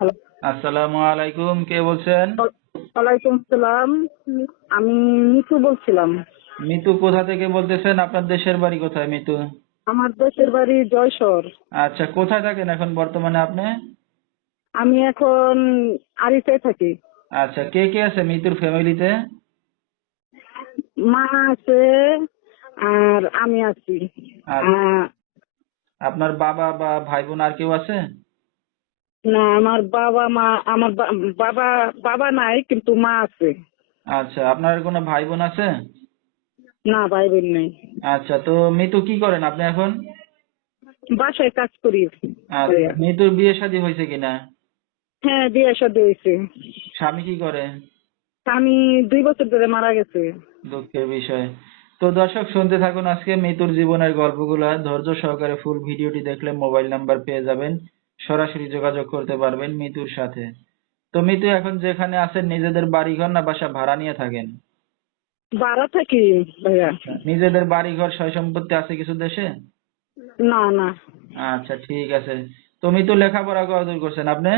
আসসালামু আলাইকুম কে বলছেন? ওয়ালাইকুম সালাম আমি মিতু বলছিলাম। মিতু কোথা থেকে বলতেছেন? আপনার দেশের বাড়ি কোথায় মিতু? আমার দেশের বাড়ি জয়সর। আচ্ছা কোথায় থাকেন এখন বর্তমানে আপনি? আমি এখন আরিতে থাকি। আচ্ছা কে কে আছে মিতুর ফ্যামিলিতে? মা আছে আর আমি আছি। আপনার বাবা বা ভাই বোন আর কেউ আছে? না আমার বাবা মা আমার বাবা বাবা নাই কিন্তু মা আছে। আচ্ছা আপনার কোনো ভাই বোন আছে? না ভাই বোন নেই। আচ্ছা তো মিতু কি করেন আপনি এখন? বাসায় কাজ করি। আচ্ছা, মিতুর বিয়ে শাদী হয়েছে কিনা? হ্যাঁ বিয়ে শাদী হয়েছে। স্বামী কি করে? আমি দুই বছর ধরে মারা গেছে। দুঃখের বিষয়। তো দর্শক শুনতে থাকুন আজকে মিতুর জীবনের গল্পগুলা। ধৈর্য সহকারে ফুল ভিডিওটি দেখলে মোবাইল নাম্বার পেয়ে যাবেন। সরাসরি যোগাযোগ করতে পারবেন মিতুর সাথে। তো মিতু এখন যেখানে আছেন নিজেদের বাড়িঘর না বাসা ভাড়া নিয়ে থাকেন? ভাড়া থাকি ভাইয়া। নিজেদের বাড়িঘর সয় সম্পত্তি আছে কিছু দেশে? না না। আচ্ছা ঠিক আছে। তুমি তো লেখাপড়া কতদূর করছেন আপনি?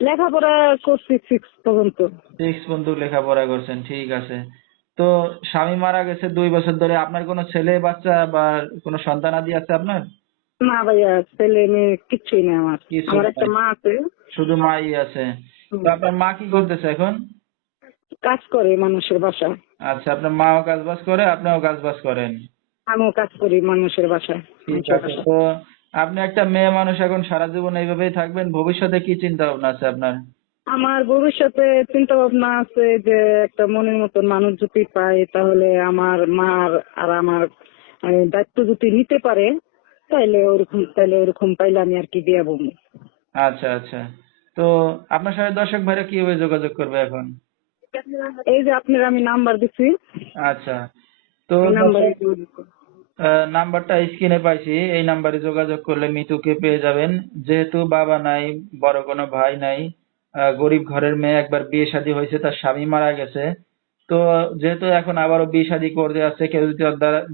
লেখাপড়া করছি সিক্স পর্যন্ত। সিক্স পর্যন্ত লেখাপড়া করছেন ঠিক আছে। তো স্বামী মারা গেছে দুই বছর ধরে আপনার কোনো ছেলে বাচ্চা বা কোনো সন্তান আদি আছে আপনার? না ভাইয়া ছেলে মেয়ে কিচ্ছুই নেই আমার। আমার একটা মা আছে। শুধু মাই আছে। তো আপনার মা কি করতেছে এখন? কাজ করে মানুষের বাসায়। আচ্ছা আপনার মাও কাজ বাজ করে আপনিও কাজ বাজ করেন? আমিও কাজ করি মানুষের বাসায়। তো আপনি একটা মেয়ে মানুষ এখন সারা জীবন এইভাবেই থাকবেন? ভবিষ্যতে কি চিন্তা ভাবনা আছে আপনার? আমার ভবিষ্যতে চিন্তা ভাবনা আছে যে একটা মনের মতন মানুষ যদি পাই তাহলে আমার মার আর আমার দায়িত্ব যদি নিতে পারে তাইলে ওরকম তাইলে ওরকম পাইলে আমি আর কি বিয়া বলব আচ্ছা আচ্ছা। তো আপনার সাথে দর্শক ভাইরা কীভাবে যোগাযোগ করবে এখন? এই যে আপনার আমি নাম্বার দিচ্ছি আচ্ছা। তো নাম্বারটা স্ক্রিনে পাইছি। এই নাম্বারে যোগাযোগ করলে মিতুকে পেয়ে যাবেন। যেহেতু বাবা নাই বড় কোনো ভাই নাই গরিব ঘরের মেয়ে একবার বিয়ে শাদী হয়েছে তার স্বামী মারা গেছে। তো যেহেতু এখন আবারও বিয়ে শাদী করতে আসছে কেউ যদি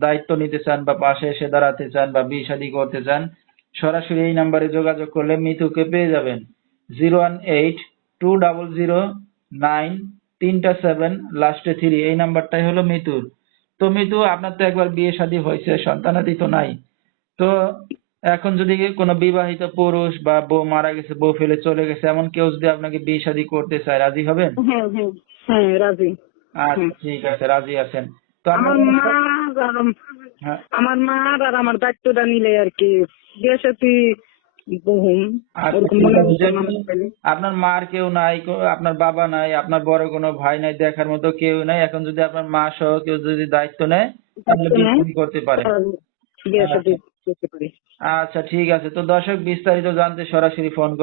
দায়িত্ব নিতে চান বা পাশে এসে দাঁড়াতে চান বা বিয়ে শাদী করতে চান, সরাসরি এই নাম্বারে যোগাযোগ করলে মিতুকে পেয়ে যাবেন। Zero one eight two double zero nine তিনটা সেভেন লাস্টে থ্রি, এই নাম্বারটাই হলো মিতুর। তো মিতু, আপনার তো একবার বিয়ে শাদী হয়েছে, সন্তানাদি তো নাই। তো এখন যদি কোনো বিবাহিত পুরুষ বা বউ মারা গেছে, বউ ফেলে চলে গেছে, এমন কেউ যদি আপনাকে বিয়ে শাদী করতে চায়, রাজি হবেন? হ্যাঁ হ্যাঁ হ্যাঁ রাজি। আচ্ছা ঠিক আছে রাজি আছেন। তো আমার মা আর হ্যাঁ। আমার মা আর আমার দায়িত্বটা নিলে আর কি। আমার পেলে। আপনার মার কেউ নাই আপনার বাবা নাই আপনার বড় কোনো ভাই নাই দেখার মতো কেউ নাই। এখন যদি আপনার মা সহ কেউ যদি দায়িত্ব নেয় তাহলে নেয়? করতে পারে। আচ্ছা ঠিক আছে। তো দর্শক বিস্তারিত জানতে সরাসরি ফোন